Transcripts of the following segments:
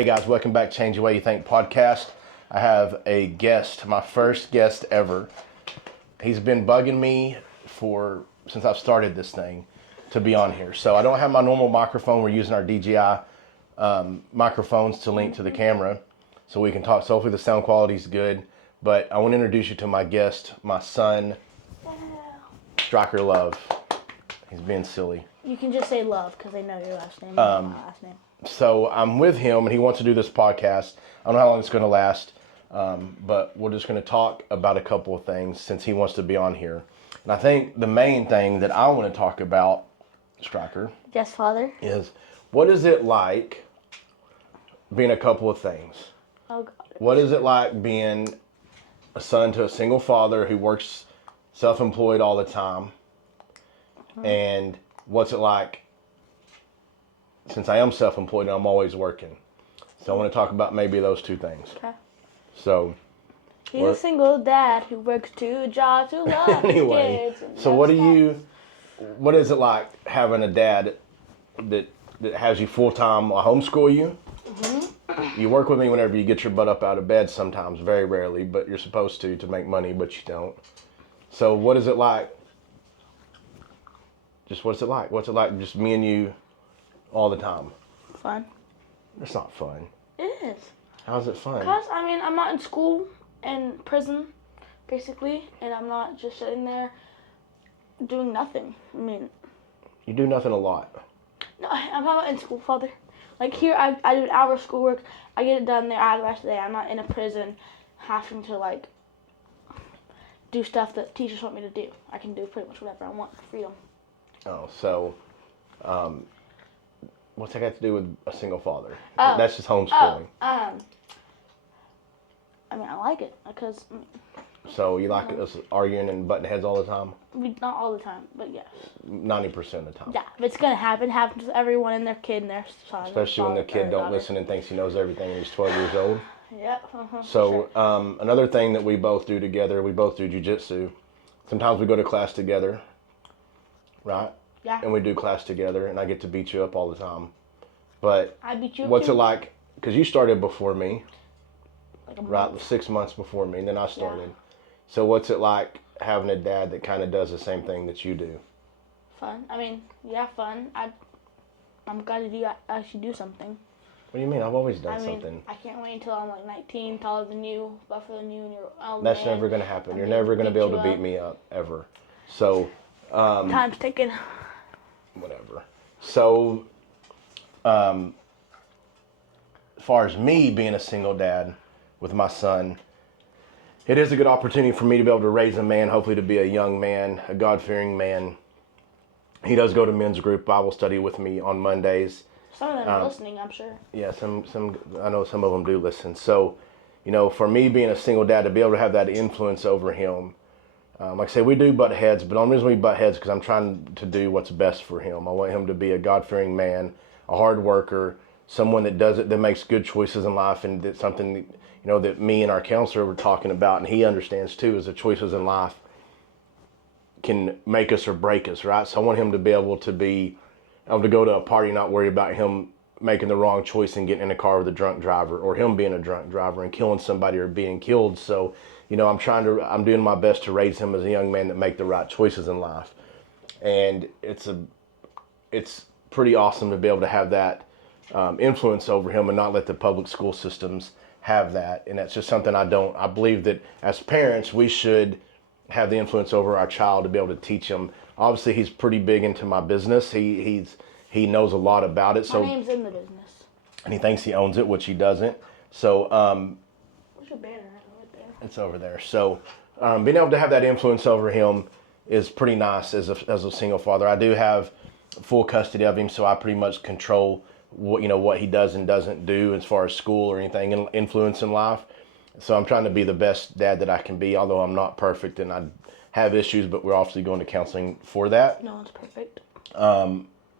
Hey guys, welcome back to Change the Way You Think podcast. I have a guest, my first guest ever. He's been bugging me since I've started this thing to be on here. So I don't have my normal microphone. We're using our DJI microphones to link to the camera so we can talk. So hopefully the sound quality is good. But I want to introduce you to my guest, my son, Stryker Love. He's being silly. You can just say Love because they know your last name. My last name. So I'm with him, and he wants to do this podcast. I don't know how long it's going to last, but we're just going to talk about a couple of things since he wants to be on here. And I think the main thing that I want to talk about, Stryker, Yes, Father. is what is it like being a couple of things? Oh, God. What is it like being a son to a single father who works self-employed all the time? And what's it like since I am self-employed and I'm always working? So I want to talk about maybe those two things. Okay. So He's a single dad who works 2 jobs who loves anyway, his kids. so what is it like having a dad that has you full-time? I homeschool you. Mm-hmm. You work with me whenever you get your butt up out of bed sometimes, very rarely, but you're supposed to make money, but you don't. So what is it like? Just what's it like? What's it like just me and you all the time? Fun. It's not fun. It is. How's it fun? Because, I'm not in school and prison, basically, and I'm not just sitting there doing nothing. You do nothing a lot. No, I'm not in school, Father. Like here, I do an hour of schoolwork. I get it done there. I have the rest of the day. I'm not in a prison having to, do stuff that teachers want me to do. I can do pretty much whatever I want for freedom. Oh, so what's that got to do with a single father? Oh. That's just homeschooling. I like it because So you like us arguing and butting heads all the time? not all the time, but yes. 90% of the time. Yeah, if it's gonna happen, it happens to everyone and their kid and their son. Especially when the kid don't listen and thinks he knows everything and he's 12 years old. Yep. So sure. Another thing that we both do together, we both do jiu-jitsu. Sometimes we go to class together, right? Yeah. And we do class together, and I get to beat you up all the time. But I beat you up what's too? it like? Because you started before me, Like a right? month. 6 months before me, and then I started. Yeah. So what's it like having a dad that kind of does the same thing that you do? Fun. Yeah, fun. I'm glad you actually do something. What do you mean? I've always done something. I can't wait until I'm 19, taller than you, buffer than you, and you're old. That's man. never going to happen. You're I'm never going to be able to you beat up. me up, ever. So, Time's ticking. whatever. So, as far as me being a single dad with my son, it is a good opportunity for me to be able to raise a man, hopefully to be a young man, a God-fearing man. He does go to men's group Bible study with me on Mondays. Some of them are listening, I'm sure. Yeah, I know some of them do listen. So, for me being a single dad, to be able to have that influence over him, like I say, we do butt heads, but the only reason we butt heads is because I'm trying to do what's best for him. I want him to be a God-fearing man, a hard worker, someone that makes good choices in life, and that's something that me and our counselor were talking about, and he understands too, is the choices in life can make us or break us, right? So I want him to be able to go to a party, not worry about him making the wrong choice and getting in a car with a drunk driver, or him being a drunk driver and killing somebody or being killed. So, I'm doing my best to raise him as a young man that make the right choices in life. And it's pretty awesome to be able to have that influence over him and not let the public school systems have that. And that's just something I believe that as parents, we should have the influence over our child to be able to teach him. Obviously, he's pretty big into my business. He knows a lot about it. So My name's in the business. And he thinks he owns it, which he doesn't. So Where's your banner? Right there. it's over there. So being able to have that influence over him is pretty nice as a single father. I do have full custody of him, so I pretty much control what he does and doesn't do as far as school or anything and influence in life. So I'm trying to be the best dad that I can be, although I'm not perfect and I have issues, but we're obviously going to counseling for that. No one's perfect.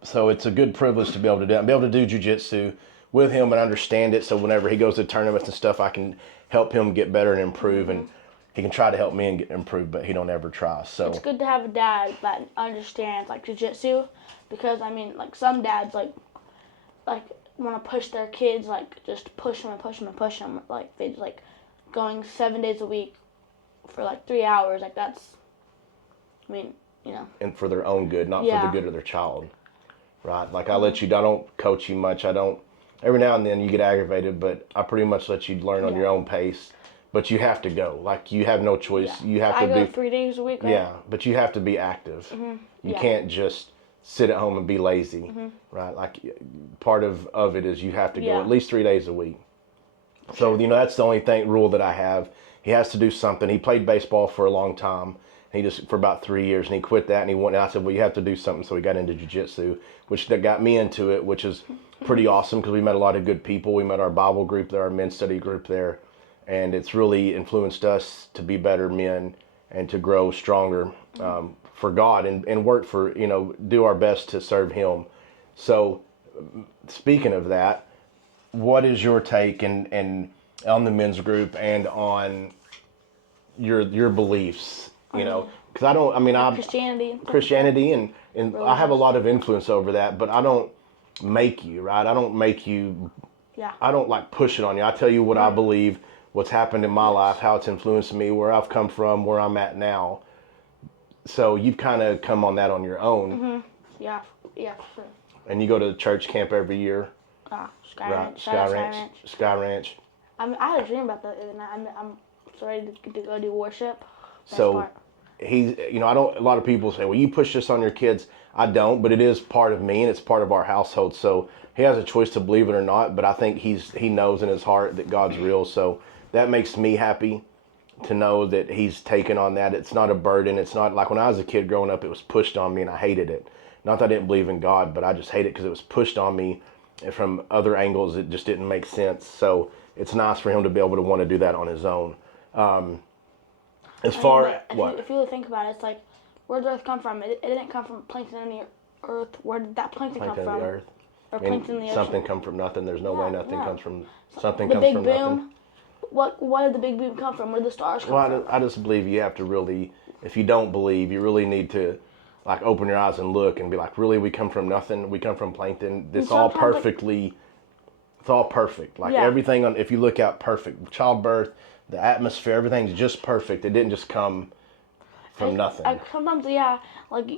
So it's a good privilege to be able to do it. Be able to do jiu-jitsu with him and understand it, so whenever he goes to tournaments and stuff, I can help him get better and improve, and he can try to help me and get improved, but he don't ever try. So it's good to have a dad that understands jiu-jitsu, because some dads want to push their kids, like just push them and push them and push them. Like they just like going 7 days a week for like 3 hours. Like that's, I mean, you know. And for their own good, not for Yeah. the good of their child, right? Like I don't coach you much. Every now and then you get aggravated, but I pretty much let you learn on your own pace. But you have to go. Like you have no choice. Yeah. You have So to I go do. 3 days a week, right? Yeah, but you have to be active. Mm-hmm. You Yeah. can't just sit at home and be lazy, Mm-hmm. right? Like part of it is you have to go Yeah. at least 3 days a week. So that's the only rule that I have. He has to do something. He played baseball for a long time. He just for about 3 years, and he quit that, and he went. And I said, well, you have to do something. So he got into jiu-jitsu, which that got me into it, which is pretty awesome because we met a lot of good people. We met our Bible group there, our men's study group there, and it's really influenced us to be better men and to grow stronger for God and work for do our best to serve Him. So speaking of that, what is your take and on the men's group and on your beliefs? Because I don't. I mean, I Christianity and I have a lot of influence over that, but I don't make you, right? I don't make you. Yeah. I don't like push it on you. I tell you what I believe, what's happened in my life, how it's influenced me, where I've come from, where I'm at now. So you've kind of come on that on your own. Mm-hmm. Yeah, for sure. And you go to church camp every year. Sky Right, Ranch. Sky Ranch. I had a dream about that the other night. I'm so ready to go do worship. So he's, I don't, a lot of people say, well, you push this on your kids. I don't, but it is part of me and it's part of our household. So he has a choice to believe it or not, but I think he knows in his heart that God's real. So that makes me happy to know that he's taken on that. It's not a burden. It's not like when I was a kid growing up, it was pushed on me and I hated it. Not that I didn't believe in God, but I just hate it because it was pushed on me from other angles. It just didn't make sense. So it's nice for him to be able to want to do that on his own. As far as what? If you really think about it, it's like, where did Earth come from? It didn't come from plankton in the Earth. Where did that plankton come from? Plankton in the earth. Or plankton in the ocean? Something come from nothing. There's no way nothing comes from something. The comes Big from Boom. nothing. What did the Big Boom come from? Where did the stars come from? I just believe you have to really, if you don't believe, you really need to like open your eyes and look and be like, really, we come from nothing. We come from plankton. It's all perfectly. It's all perfect. Like everything on. If you look out, perfect. Childbirth, the atmosphere, everything's just perfect. It didn't just come from nothing. Sometimes, like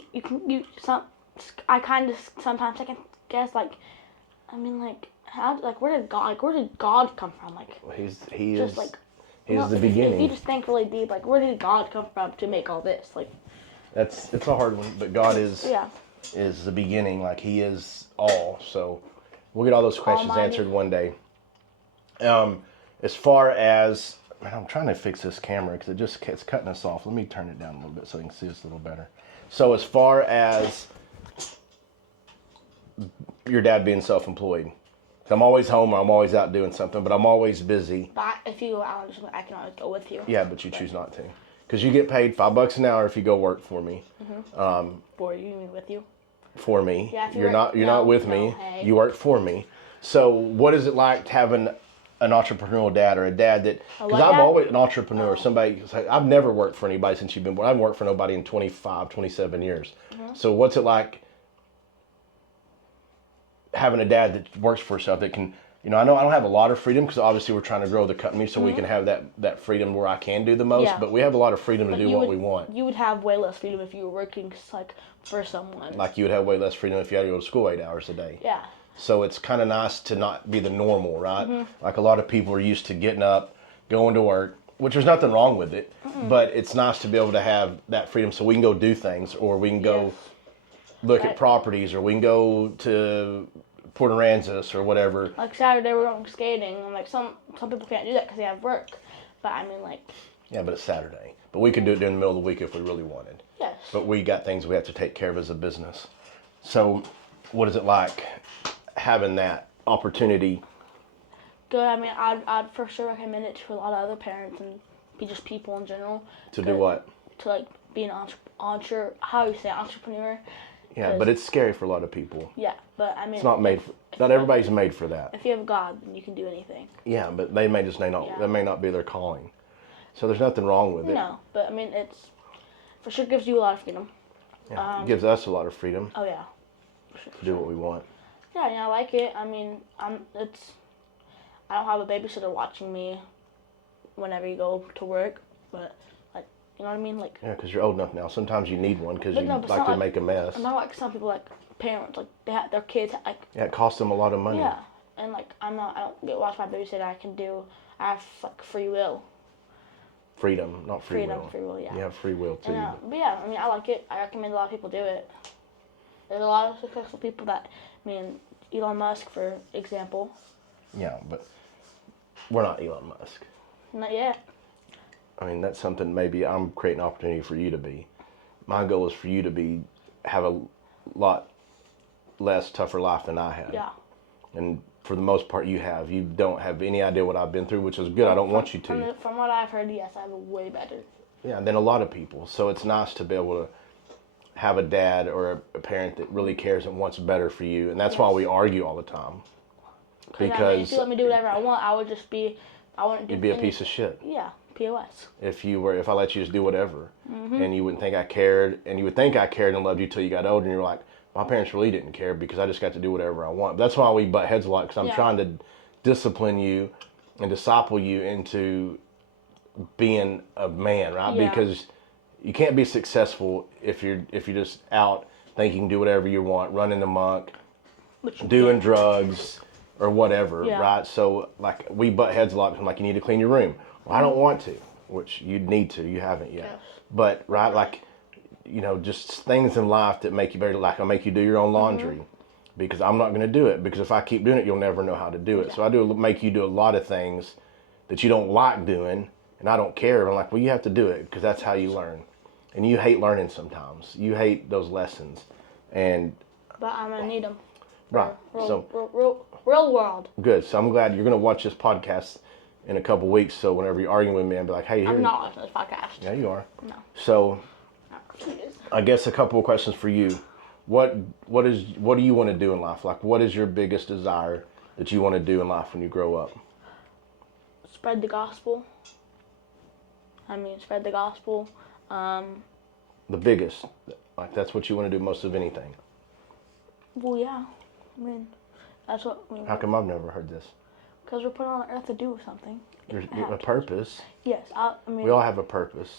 I kind of sometimes second guess, like, I mean, like, where did God come from? Like, He's just like, he's the beginning. If you just think really deep, like, where did God come from to make all this? Like, it's a hard one, but God is the beginning. Like He is all. So we'll get all those questions answered one day. As far as I'm trying to fix this camera because it's cutting us off. Let me turn it down a little bit so you can see us a little better. So as far as your dad being self-employed, I'm always home or I'm always out doing something, but I'm always busy. But if you go out, I can always go with you. Yeah, but you choose not to. Because you get paid $5 an hour if you go work for me. Mm-hmm. For you, mean with you? For me. Yeah, if you're not with me. Hey. You work for me. So what is it like having an entrepreneurial dad or a dad that, because I'm always an entrepreneur. Somebody, I've never worked for anybody since you've been born. I haven't worked for nobody in 25, 27 years. Mm-hmm. So what's it like having a dad that works for himself that can, I know I don't have a lot of freedom because obviously we're trying to grow the company so we can have that freedom where I can do the most, but we have a lot of freedom to do what we want. You would have way less freedom if you were working like for someone. Like you would have way less freedom if you had to go to school 8 hours a day. Yeah. So it's kind of nice to not be the normal, right? Mm-hmm. Like a lot of people are used to getting up, going to work, which there's nothing wrong with it, but it's nice to be able to have that freedom so we can go do things or we can go look at properties or we can go to Port Aransas or whatever. Like Saturday we're going skating and like some people can't do that because they have work, but I mean like. Yeah, but it's Saturday. But we could do it during the middle of the week if we really wanted. Yes. But we got things we have to take care of as a business. So what is it like having that opportunity? Good. I mean, I'd for sure recommend it to a lot of other parents and just people in general. To do what? To like be an entrepreneur. Yeah, but it's scary for a lot of people. Yeah, but I mean, it's not not everybody's made for that. If you have God, then you can do anything. Yeah, but they may not. That may not be their calling. So there's nothing wrong with it. No, but I mean, it's for sure gives you a lot of freedom. Yeah, it gives us a lot of freedom. Oh yeah. To do what we want. Yeah, I like it. I mean, I don't have a babysitter watching me whenever you go to work, but like, you know what I mean? Like, Yeah, because you're old enough now. Sometimes you need one because but you no, but like it's to not make a mess. I'm not like some people like parents like they have their kids like Yeah, it costs them a lot of money. yeah, and like I don't get watched by a babysitter. I have like free will. Freedom, not free will. Free will, yeah. You have free will too. And, but yeah, I mean, I like it. I recommend a lot of people do it. There's a lot of successful people that, I mean, Elon Musk, for example. Yeah, but we're not Elon Musk. Not yet. I mean, that's something maybe I'm creating an opportunity for you to be. My goal is for you to have a lot less tougher life than I had. Yeah. And for the most part, you have. You don't have any idea what I've been through, which is good. I don't want you to. From what I've heard, yes, I have a way better. Yeah, than a lot of people. So it's nice to be able to have a dad or a parent that really cares and wants better for you. And that's why we argue all the time. Because I mean, if you let me do whatever I want, I would just be, I wouldn't do you'd be a piece of shit. Yeah, POS. If I let you just do whatever, and you wouldn't think I cared, and you would think I cared and loved you till you got older, and you're like, my parents really didn't care because I just got to do whatever I want. But that's why we butt heads a lot, because I'm trying to discipline you and disciple you into being a man, right? Yeah. Because you can't be successful if you're just out thinking you can do whatever you want, running amok, doing drugs or whatever, right? So like we butt heads a lot because I'm like, you need to clean your room. Well, I don't want to, which you'd need to. You haven't yet. Yes. But right, like, you know, just things in life that make you better. Like I'll make you do your own laundry because I'm not going to do it, because if I keep doing it, you'll never know how to do it. So I make you do a lot of things that you don't like doing, and I don't care. I'm like, well, you have to do it because that's how you learn. And you hate learning sometimes. You hate those lessons, but I'm gonna need them. Right. Real world. Good. So I'm glad you're gonna watch this podcast in a couple weeks. So whenever you're arguing with me, I'll be like, hey, I'm not watching this podcast. Yeah, you are. No. So I guess a couple of questions for you. What do you want to do in life? Like, what is your biggest desire that you want to do in life when you grow up? Spread the gospel. Spread the gospel. The biggest, like that's what you want to do most of anything. Well, yeah. That's what. How come I've never heard this? Because we're put on earth to do something. There's a purpose. Yes, we all have a purpose.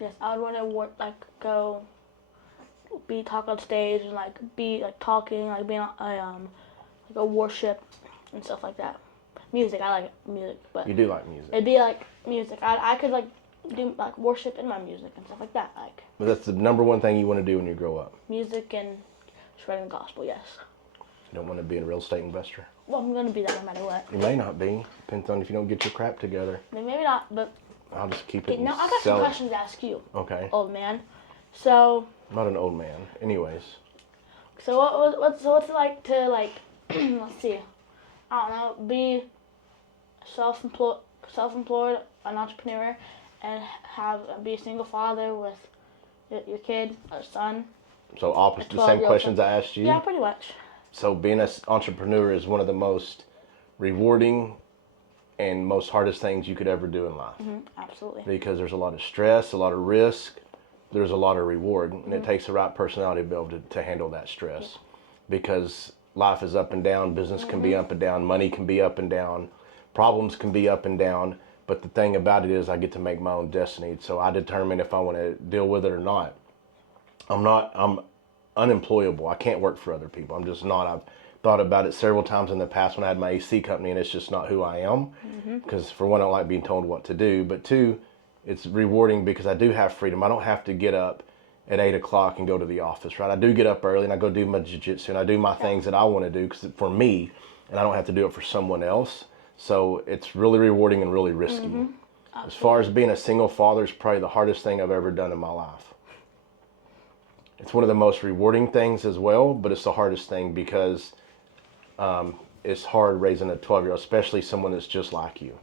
Yes, I would want to go talk on stage and be talking, being a worship and stuff like that. Music, I like music, but you do like music. It'd be like music. I could do worship in my music and stuff like that. But that's the number one thing you want to do when you grow up. Music and spreading the gospel. Yes. You don't want to be a real estate investor. Well, I'm gonna be that no matter what. You may not be. Depends on if you don't get your crap together. Maybe not, but. I'll just keep it. Now I got some questions to ask you. Okay. Old man. So. I'm not an old man. Anyways. So what's it like to let's see, I don't know, be self-employed, an entrepreneur, and be a single father with your kid, a son. So opposite, the same questions I asked you? Yeah, pretty much. So being an entrepreneur is one of the most rewarding and most hardest things you could ever do in life. Absolutely. Because there's a lot of stress, a lot of risk, there's a lot of reward, and it takes the right personality to be able to handle that stress. Because life is up and down, business can be up and down, money can be up and down, problems can be up and down, but the thing about it is I get to make my own destiny, so I determine if I want to deal with it or not. I'm unemployable. I can't work for other people. I'm just not. I've thought about it several times in the past when I had my AC company, and it's just not who I am. Because for one, I don't like being told what to do, but two, it's rewarding because I do have freedom. I don't have to get up at 8 o'clock and go to the office, right? I do get up early and I go do my jiu-jitsu and I do my things that I want to do for me, and I don't have to do it for someone else. So it's really rewarding and really risky. As far as being a single father, it's probably the hardest thing I've ever done in my life. It's one of the most rewarding things as well, but it's the hardest thing because it's hard raising a 12-year-old, especially someone that's just like you.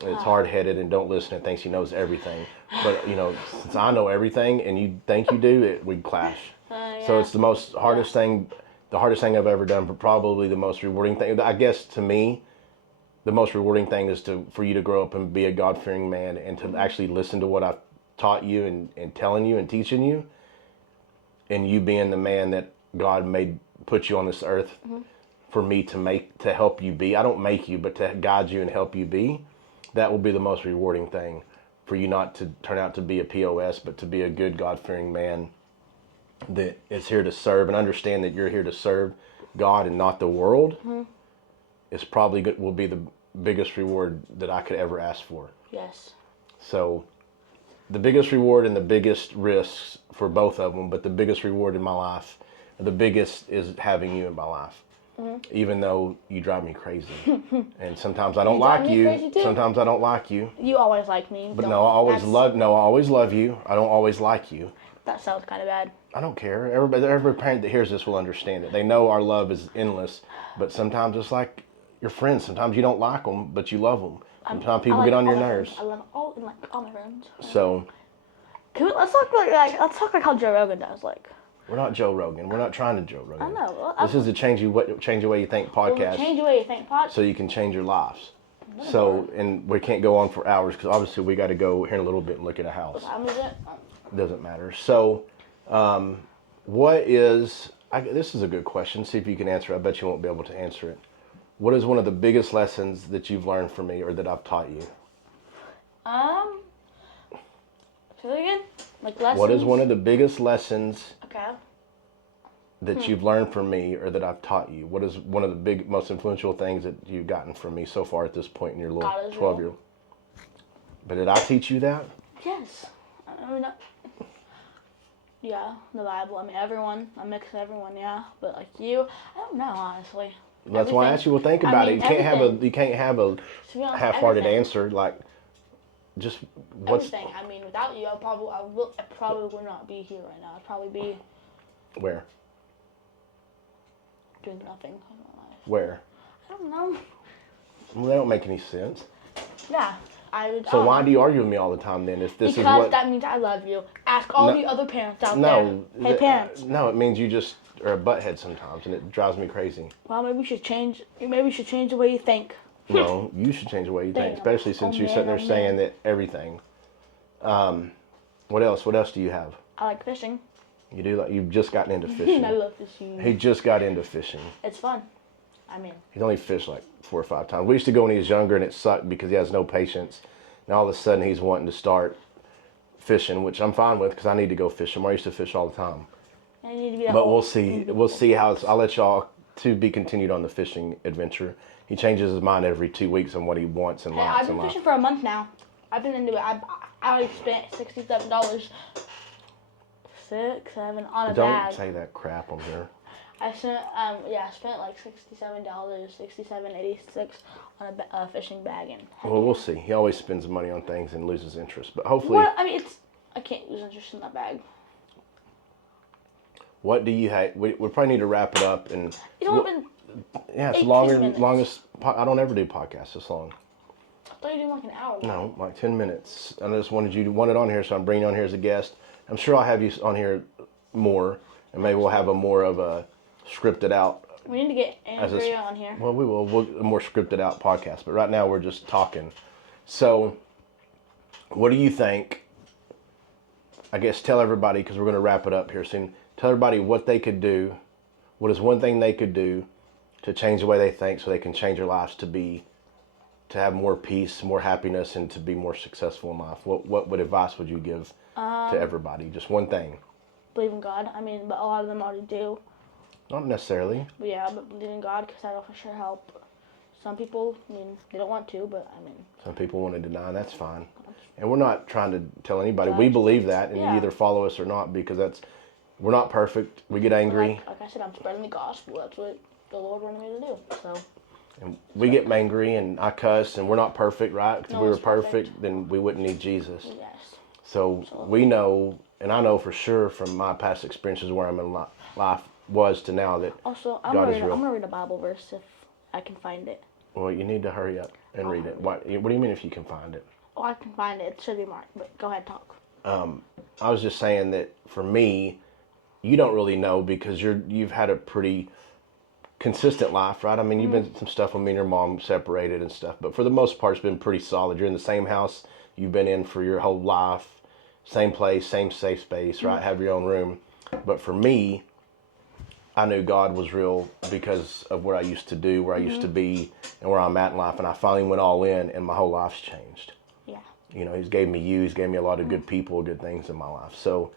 It's hard-headed and don't listen and thinks he knows everything. But, since I know everything and you think you do, we clash. So it's the hardest thing I've ever done, but probably the most rewarding thing. I guess to me, the most rewarding thing is for you to grow up and be a God-fearing man and to actually listen to what I've taught you and telling you and teaching you, and you being the man that God put you on this earth for me to help you be. I don't make you, but to guide you and help you be. That will be the most rewarding thing, for you not to turn out to be a POS, but to be a good God-fearing man that is here to serve, and understand that you're here to serve God and not the world. Is probably will be the biggest reward that I could ever ask for. Yes. So the biggest reward and the biggest risks for both of them, but the biggest reward in my life, the biggest, is having you in my life. Even though you drive me crazy. And sometimes I don't like you. Sometimes I don't like you. You always like me. But I always love you. I don't always like you. That sounds kind of bad. I don't care. Every parent that hears this will understand it. They know our love is endless, but sometimes it's like your friends. Sometimes you don't like them, but you love them. Sometimes people get on your nerves. I love all my friends. So, let's talk like how Joe Rogan does. Like, we're not Joe Rogan. We're not trying to Joe Rogan. I know. This is the change the way you think podcast. Change the way you think podcast. So you can change your lives. So, and we can't go on for hours because obviously we got to go here in a little bit and look at a house. What time is it? Doesn't matter. So, this is a good question. See if you can answer it. I bet you won't be able to answer it. What is one of the biggest lessons that you've learned from me or that I've taught you? Say that again? Like lessons? What is one of the biggest lessons that you've learned from me or that I've taught you? What is one of the most influential things that you've gotten from me so far at this point in your little 12-year-old? But did I teach you that? Yes. I mean, yeah, the Bible. I mean, everyone. I mix everyone, yeah. But like you, I don't know, honestly. That's why I asked you. Well, think about it. You can't have a half-hearted answer. Like, just what's everything. I mean, without you, I probably would not be here right now. I'd probably be where? Doing nothing in my life. Where? I don't know. Well, that don't make any sense. Yeah. So why do you argue with me all the time then? If this because that means I love you. Ask all the other parents out there. Hey, parents. No, it means you just are a butthead sometimes, and it drives me crazy. Well, maybe you should change. Maybe you should change the way you think. No, you should change the way you think, especially since you're sitting there saying that everything. What else? What else do you have? I like fishing. You do? You've just gotten into fishing. I love fishing. He just got into fishing. It's fun. I mean, he's only fished like 4 or 5 times. We used to go when he was younger, and it sucked because he has no patience. Now all of a sudden he's wanting to start fishing, which I'm fine with because I need to go fishing. I used to fish all the time. But we'll see. We'll see how I'll let y'all to be continued on the fishing adventure. He changes his mind every 2 weeks on what he wants and likes. I've been fishing for a month now. I've been into it. I already spent $67, $6, $7 on a bag. Don't say that crap on here. I spent like $67, $67.86 on a fishing bag. Well, we'll see. He always spends money on things and loses interest, but hopefully. Well, I mean, I can't lose interest in that bag. What do you have? We probably need to wrap it up and. It's only been. Yeah, it's longest. I don't ever do podcasts this long. I thought you were doing like an hour. No, like 10 minutes. I just wanted you to want it on here, so I'm bringing you on here as a guest. I'm sure I'll have you on here more, and maybe we'll have a more of a scripted out. We need to get Andrea on here. Well, we will. A more scripted out podcast, but right now we're just talking. So, what do you think? I guess tell everybody, because we're going to wrap it up here soon. Tell everybody what they could do. What is one thing they could do to change the way they think so they can change their lives to have more peace, more happiness, and to be more successful in life? What advice would you give to everybody? Just one thing. Believe in God. I mean, but a lot of them already do. Not necessarily. But yeah, but believe in God, because that'll for sure help. Some people, I mean, they don't want to, but I mean. Some people want to deny, that's fine. And we're not trying to tell anybody. We believe that, and you either follow us or not, because we're not perfect. We get angry. Like I said, I'm spreading the gospel. That's what the Lord wanted me to do. So. And we get angry, and I cuss, and we're not perfect, right? Because if we were perfect, then we wouldn't need Jesus. Yes. So we know, and I know for sure from my past experiences where I'm in life was to now that also, God is real. I'm going to read a Bible verse if I can find it. Well, you need to hurry up and read it. What do you mean if you can find it? Oh, I can find it. It should be marked, but go ahead, talk. I was just saying that for me, you don't really know because you've had a pretty consistent life, right? I mean, you've been some stuff with me and your mom separated and stuff, but for the most part, it's been pretty solid. You're in the same house you've been in for your whole life, same place, same safe space, right? Have your own room. But for me, I knew God was real because of what I used to do, where I used to be, and where I'm at in life. And I finally went all in, and my whole life's changed. Yeah. You know, He's gave me you. He's gave me a lot of good people, good things in my life. So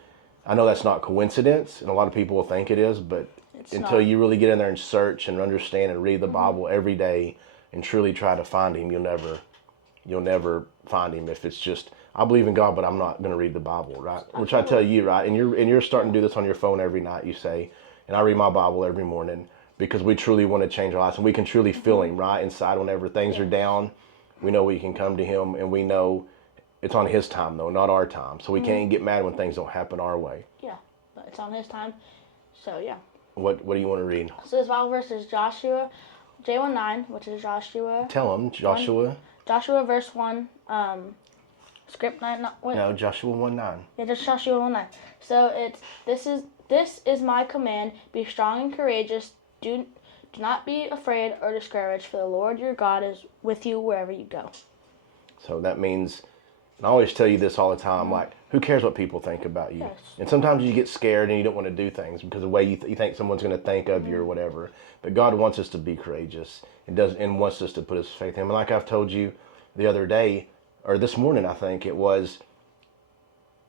I know that's not coincidence, and a lot of people will think it is, but It's until not. you really get in there and search and understand and read the Bible every day and truly try to find Him, you'll never find Him if it's just, I believe in God, but I'm not going to read the Bible, right? Which I tell you, right? And you're starting to do this on your phone every night, you say, and I read my Bible every morning because we truly want to change our lives, and we can truly feel Him, right? Inside, whenever things are down, we know we can come to Him, and we know it's on His time, though, not our time. So we can't get mad when things don't happen our way. Yeah, but it's on His time. So yeah. What do you want to read? So this Bible verse is Joshua J1:9, which is Joshua. Tell them, Joshua. Joshua verse 1, script 9. No, wait. No, Joshua 1:9. Yeah, just Joshua 1:9. So it's this is my command: be strong and courageous. Do not be afraid or discouraged, for the Lord your God is with you wherever you go. So that means, and I always tell you this all the time, like, who cares what people think about you? Yes. And sometimes you get scared and you don't want to do things because of the way you think someone's going to think of you or whatever. But God wants us to be courageous and wants us to put His faith in Him. And like I've told you the other day, or this morning I think it was,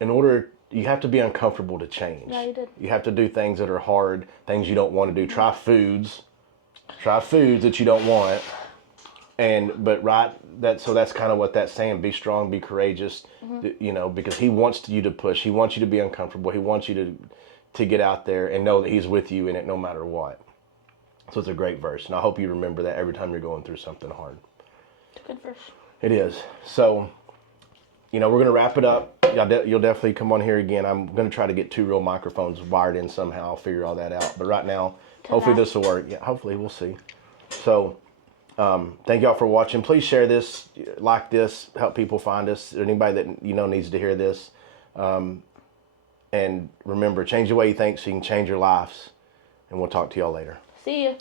you have to be uncomfortable to change. Yeah, you did. You have to do things that are hard, things you don't want to do. Try foods that you don't want. So that's kind of what that's saying. Be strong, be courageous, you know, because He wants you to push. He wants you to be uncomfortable. He wants you to get out there and know that He's with you in it no matter what. So it's a great verse, and I hope you remember that every time you're going through something hard. It's a good verse. It is. So, you know, we're going to wrap it up. You'll definitely come on here again. I'm going to try to get 2 real microphones wired in somehow. I'll figure all that out. But right now, hopefully this will work. Yeah, hopefully we'll see. So, thank y'all for watching. Please share this, like this, help people find us. Or anybody that you know needs to hear this. And remember, change the way you think so you can change your lives. And we'll talk to y'all later. See ya.